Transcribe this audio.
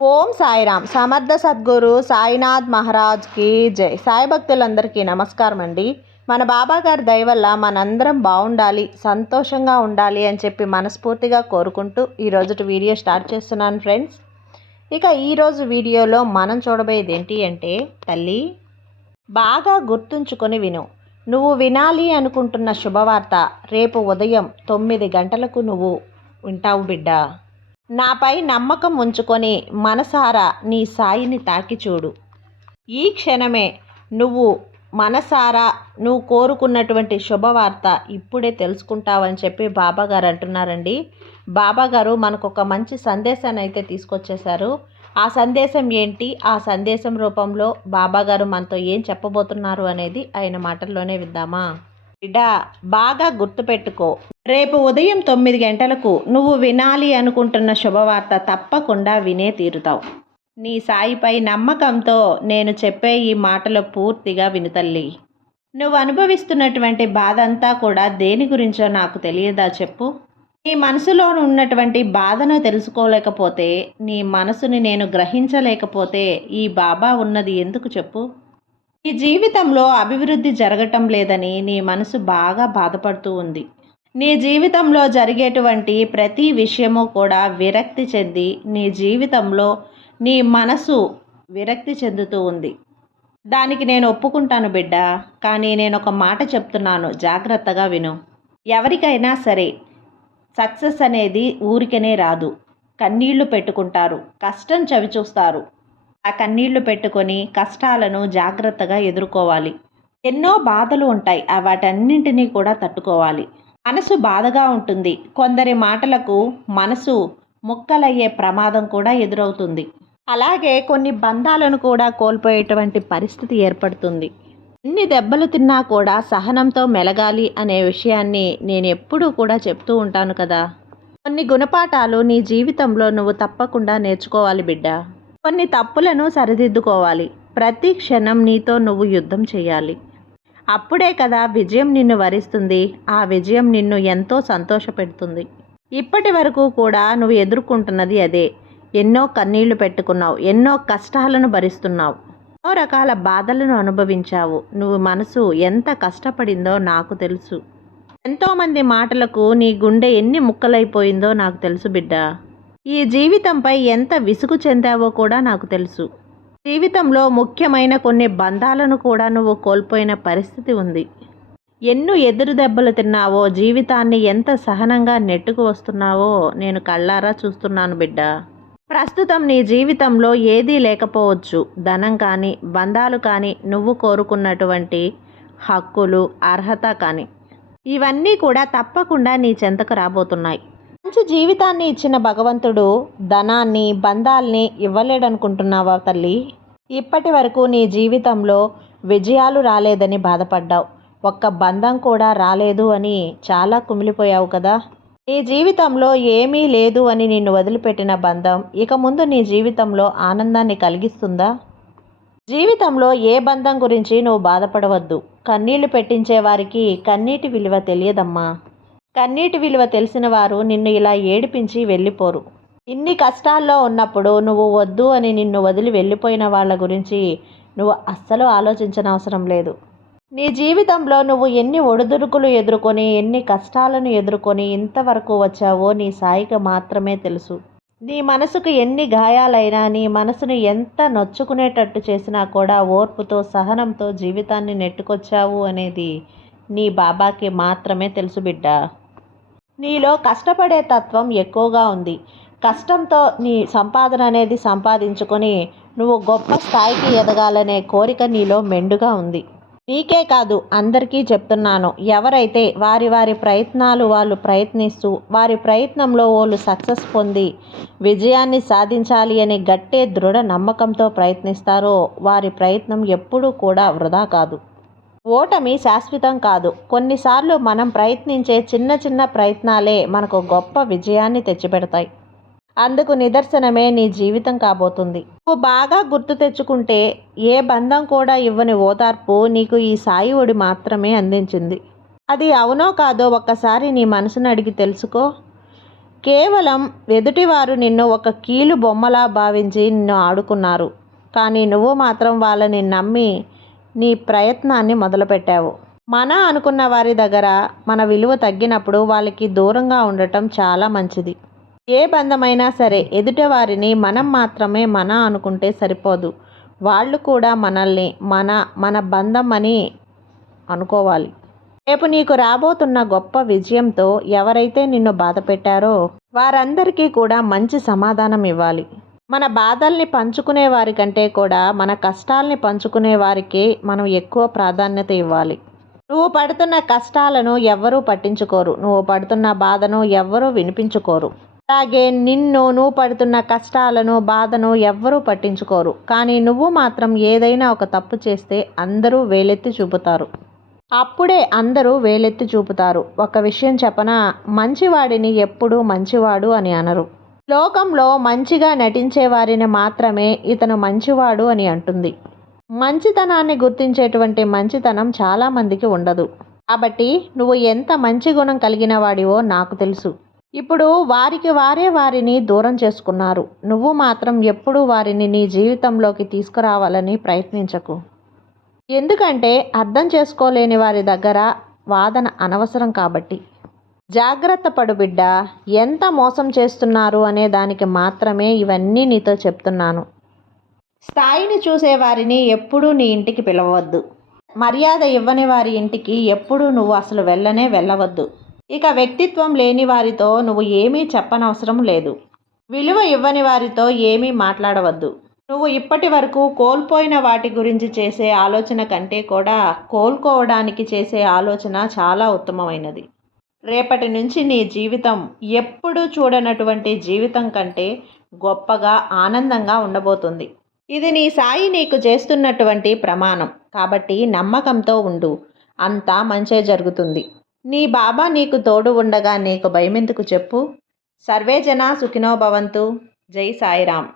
ఓం సాయిరామ్. సమర్థ సద్గురు సాయినాథ్ మహారాజ్కి జై. సాయి భక్తులందరికీ నమస్కారం అండి. మన బాబా గారి దయ వల్ల మనందరం బాగుండాలి సంతోషంగా ఉండాలి అని చెప్పి మనస్ఫూర్తిగా కోరుకుంటూ ఈరోజు వీడియో స్టార్ట్ చేస్తున్నాను ఫ్రెండ్స్. ఇక ఈరోజు వీడియోలో మనం చూడబోయేది ఏంటి అంటే తల్లి బాగా గుర్తుంచుకొని విను. నువ్వు వినాలి అనుకుంటున్న శుభవార్త రేపు ఉదయం తొమ్మిది గంటలకు నువ్వు వింటావు బిడ్డ. నాపై నమ్మకం ఉంచుకొని మనసారా నీ సాయిని తాకి చూడు. ఈ క్షణమే నువ్వు మనసారా నువ్వు కోరుకున్నటువంటి శుభవార్త ఇప్పుడే తెలుసుకుంటావని చెప్పి బాబాగారు అంటున్నారండి. బాబాగారు మనకు ఒక మంచి సందేశాన్ని అయితే తీసుకొచ్చేశారు. ఆ సందేశం ఏంటి? ఆ సందేశం రూపంలో బాబాగారు మనతో ఏం చెప్పబోతున్నారు అనేది ఆయన మాటల్లోనే విద్దామా బిడ్డా బాగా గుర్తుపెట్టుకో. రేపు ఉదయం తొమ్మిది గంటలకు నువ్వు వినాలి అనుకుంటున్న శుభవార్త తప్పకుండా వినే తీరుతావు. నీ సాయిపై నమ్మకంతో నేను చెప్పే ఈ మాటలు పూర్తిగా వినుతల్లి నువ్వు అనుభవిస్తున్నటువంటి బాధ అంతా కూడా దేని గురించో నాకు తెలియదా చెప్పు. నీ మనసులో ఉన్నటువంటి బాధను తెలుసుకోలేకపోతే నీ మనసుని నేను గ్రహించలేకపోతే ఈ బాబా ఉన్నది ఎందుకు చెప్పు. నీ జీవితంలో అభివృద్ధి జరగటం లేదని నీ మనసు బాగా బాధపడుతూ ఉంది. నీ జీవితంలో జరిగేటువంటి ప్రతి విషయము కూడా విరక్తి చెంది నీ జీవితంలో నీ మనసు విరక్తి చెందుతూ ఉంది. దానికి నేను ఒప్పుకుంటాను బిడ్డ. కానీ నేను ఒక మాట చెప్తున్నాను. జాగ్రత్తగా విను. ఎవరికైనా సరే సక్సెస్ అనేది ఊరికనే రాదు. కన్నీళ్ళు పెట్టుకుంటారు. కష్టం చవిచూస్తారు ఆ కన్నీళ్ళు పెట్టుకొని కష్టాలను జాగ్రత్తగా ఎదుర్కోవాలి. ఎన్నో బాధలు ఉంటాయి. ఆ వాటన్నింటినీ కూడా తట్టుకోవాలి. మనసు బాధగా ఉంటుంది. కొందరి మాటలకు మనసు ముక్కలయ్యే ప్రమాదం కూడా ఎదురవుతుంది. అలాగే కొన్ని బంధాలను కూడా కోల్పోయేటువంటి పరిస్థితి ఏర్పడుతుంది. ఎన్ని దెబ్బలు తిన్నా కూడా సహనంతో మెలగాలి అనే విషయాన్ని నేను ఎప్పుడూ కూడా చెప్తూ ఉంటాను కదా. కొన్ని గుణపాఠాలు నీ జీవితంలో నువ్వు తప్పకుండా నేర్చుకోవాలి బిడ్డ. కొన్ని తప్పులను సరిదిద్దుకోవాలి. ప్రతి క్షణం నీతో నువ్వు యుద్ధం చేయాలి. అప్పుడే కదా విజయం నిన్ను వరిస్తుంది. ఆ విజయం నిన్ను ఎంతో సంతోషపెడుతుంది. ఇప్పటి వరకు కూడా నువ్వు ఎదుర్కొంటున్నది అదే. ఎన్నో కన్నీళ్ళు పెట్టుకున్నావు. ఎన్నో కష్టాలను భరిస్తున్నావు. ఎన్నో రకాల బాధలను అనుభవించావు. నువ్వు మనసు ఎంత కష్టపడిందో నాకు తెలుసు. ఎంతోమంది మాటలకు నీ గుండె ఎన్ని ముక్కలైపోయిందో నాకు తెలుసు బిడ్డ. ఈ జీవితంపై ఎంత విసుగు చెందావో కూడా నాకు తెలుసు. జీవితంలో ముఖ్యమైన కొన్ని బంధాలను కూడా నువ్వు కోల్పోయిన పరిస్థితి ఉంది. ఎన్ను ఎదురు దెబ్బలు తిన్నావో జీవితాన్ని ఎంత సహనంగా నెట్టుకు వస్తున్నావో నేను కళ్ళారా చూస్తున్నాను బిడ్డ. ప్రస్తుతం నీ జీవితంలో ఏదీ లేకపోవచ్చు. ధనం కానీ బంధాలు కానీ నువ్వు కోరుకున్నటువంటి హక్కులు అర్హత కానీ ఇవన్నీ కూడా తప్పకుండా నీ చెంతకు రాబోతున్నాయి. మంచి జీవితాన్ని ఇచ్చిన భగవంతుడు ధనాన్ని బంధాల్ని ఇవ్వలేడనుకుంటున్నావా తల్లి? ఇప్పటి వరకు నీ జీవితంలో విజయాలు రాలేదని బాధపడ్డావు. ఒక్క బంధం కూడా రాలేదు అని చాలా కుమిలిపోయావు కదా? నీ జీవితంలో ఏమీ లేదు అని నిన్ను వదిలిపెట్టిన బంధం ఇక ముందు నీ జీవితంలో ఆనందాన్ని కలిగిస్తుందా? జీవితంలో ఏ బంధం గురించి నువ్వు బాధపడవద్దు. కన్నీళ్ళు పెట్టించే వారికి కన్నీటి విలువ తెలియదమ్మా. కన్నీటి విలువ తెలిసిన వారు నిన్ను ఇలా ఏడిపించి వెళ్ళిపోరు. ఇన్ని కష్టాల్లో ఉన్నప్పుడు నువ్వు వద్దు అని నిన్ను వదిలి వెళ్ళిపోయిన వాళ్ళ గురించి నువ్వు అస్సలు ఆలోచించనవసరం లేదు. నీ జీవితంలో నువ్వు ఎన్ని ఒడిదుడుకులు ఎదుర్కొని ఎన్ని కష్టాలను ఎదుర్కొని ఇంతవరకు వచ్చావో నీ సాయికి మాత్రమే తెలుసు. నీ మనసుకు ఎన్ని గాయాలైనా నీ మనసును ఎంత నొచ్చుకునేటట్టు చేసినా కూడా ఓర్పుతో సహనంతో జీవితాన్ని నెట్టుకొచ్చావు అనేది నీ బాబాకి మాత్రమే తెలుసు బిడ్డ. నీలో కష్టపడే తత్వం ఎక్కువగా ఉంది. కష్టంతో నీ సంపాదన అనేది సంపాదించుకొని నువ్వు గొప్ప స్థాయికి ఎదగాలనే కోరిక నీలో మెండుగా ఉంది. నీకే కాదు అందరికీ చెప్తున్నాను. ఎవరైతే వారి వారి ప్రయత్నాలు వాళ్ళు ప్రయత్నిస్తూ వారి ప్రయత్నంలో వాళ్ళు సక్సెస్ పొంది విజయాన్ని సాధించాలి అనే గట్టే దృఢ నమ్మకంతో ప్రయత్నిస్తారో వారి ప్రయత్నం ఎప్పుడూ కూడా వృధా కాదు. ఓటమి శాశ్వతం కాదు. కొన్నిసార్లు మనం ప్రయత్నించే చిన్న చిన్న ప్రయత్నాలే మనకు గొప్ప విజయాన్ని తెచ్చిపెడతాయి. అందుకు నిదర్శనమే నీ జీవితం కాబోతుంది. నువ్వు బాగా గుర్తు తెచ్చుకుంటే ఏ బంధం కూడా ఇవ్వని ఓదార్పు నీకు ఈ సాయి ఒడి మాత్రమే అందించింది. అది అవునో కాదో ఒక్కసారి నీ మనసును అడిగి తెలుసుకో. కేవలం ఎదుటివారు నిన్ను ఒక కీలు బొమ్మలా భావించి నిన్ను ఆడుకున్నారు. కానీ నువ్వు మాత్రం వాళ్ళని నమ్మి నీ ప్రయత్నాన్ని మొదలుపెట్టావు. మన అనుకున్న వారి దగ్గర మన విలువ తగ్గినప్పుడు వాళ్ళకి దూరంగా ఉండటం చాలా మంచిది. ఏ బంధమైనా సరే ఎదుటివారిని మనం మాత్రమే మన అనుకుంటే సరిపోదు. వాళ్ళు కూడా మనల్ని మన మన బంధం అని అనుకోవాలి. రేపు నీకు రాబోతున్న గొప్ప విజయంతో ఎవరైతే నిన్ను బాధ పెట్టారో వారందరికీ కూడా మంచి సమాధానం ఇవ్వాలి. మన బాధల్ని పంచుకునే వారి కంటే కూడా మన కష్టాల్ని పంచుకునే వారికి మనం ఎక్కువ ప్రాధాన్యత ఇవ్వాలి. నువ్వు పడుతున్న కష్టాలను ఎవ్వరూ పట్టించుకోరు. నువ్వు పడుతున్న బాధను ఎవ్వరూ వినిపించుకోరు. అలాగే నిన్ను నువ్వు పడుతున్న కష్టాలను బాధను ఎవ్వరూ పట్టించుకోరు. కానీ నువ్వు మాత్రం ఏదైనా ఒక తప్పు చేస్తే అందరూ వేలెత్తి చూపుతారు. అప్పుడే అందరూ వేలెత్తి చూపుతారు. ఒక విషయం చెప్పనా? మంచివాడిని ఎప్పుడూ మంచివాడు అని అనరు. లోకంలో మంచిగా నటించే వారిని మాత్రమే ఇతను మంచివాడు అని అంటుంది. మంచితనాన్ని గుర్తించేటువంటి మంచితనం చాలామందికి ఉండదు. కాబట్టి నువ్వు ఎంత మంచి గుణం కలిగిన వాడివో నాకు తెలుసు. ఇప్పుడు వారికి వారే వారిని దూరం చేసుకున్నారు. నువ్వు మాత్రం ఎప్పుడూ వారిని నీ జీవితంలోకి తీసుకురావాలని ప్రయత్నించకు. ఎందుకంటే అర్థం చేసుకోలేని వారి దగ్గర వాదన అనవసరం కాబట్టి. జాగ్రత్త పడు బిడ్డ ఎంత మోసం చేస్తున్నారు అనే దానికి మాత్రమే ఇవన్నీ నీతో చెప్తున్నాను. స్థాయిని చూసే వారిని ఎప్పుడూ నీ ఇంటికి పిలవద్దు మర్యాద ఇవ్వని వారి ఇంటికి ఎప్పుడూ నువ్వు అసలు వెళ్ళనే వెళ్ళవద్దు. ఇక వ్యక్తిత్వం లేని వారితో నువ్వు ఏమీ చెప్పనవసరం లేదు. విలువ ఇవ్వని వారితో ఏమీ మాట్లాడవద్దు. నువ్వు ఇప్పటి వరకు కోల్పోయిన వాటి గురించి చేసే ఆలోచన కంటే కూడా కోలుకోవడానికి చేసే ఆలోచన చాలా ఉత్తమమైనది. రేపటి నుంచి నీ జీవితం ఎప్పుడూ చూడనటువంటి జీవితం కంటే గొప్పగా ఆనందంగా ఉండబోతుంది. ఇది నీ సాయి నీకు చేస్తున్నటువంటి ప్రమాణం. కాబట్టి నమ్మకంతో ఉండు. అంతా మంచే జరుగుతుంది. నీ బాబా నీకు తోడు ఉండగా నీకు భయమెందుకు చెప్పు? సర్వే జన సుఖినో భవంతు. జై సాయిరామ్.